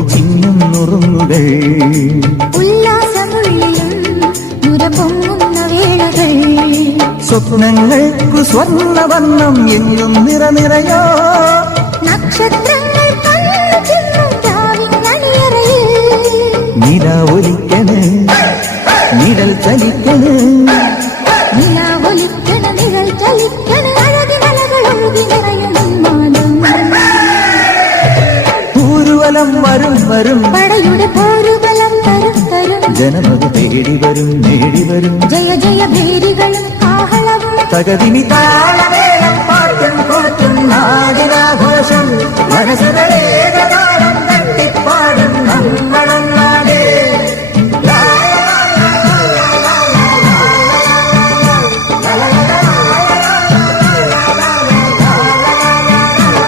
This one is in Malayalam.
ഒളിച്ചിങ്ങും നുറുങ്ങുകൾ ഉല്ലാസമുള്ളിലും നുരപൊങ്ങുന്ന വേളകൾ സ്വപ്നങ്ങൾക്കു സ്വർണ്ണവർണ്ണം എങ്ങും നിറനിറയോ നക്ഷത്രങ്ങൾ കണ്ണുചിമ്മും രാവിന്നണിയറയിൽ നില ഒലിക്കണ് നിഴൽ ചലിക്കണ് നില ഒലിക്കണ നിഴൽ ചലിക്കണ അഴകിനലകൾ ഒഴുകി നിറയും ഉന്മാദം ഊരുവലം വരും വരും പടയുടെ പോരുബലം തരും തരും ജനമത് തേടി വരും നേടി വരും ജയ ജയ ഭേരികളും കാഹളവും തകതിനി താളമേളം പാട്ടും കൂട്ടും നാടിനാഘോഷം മനസ്സുകളേക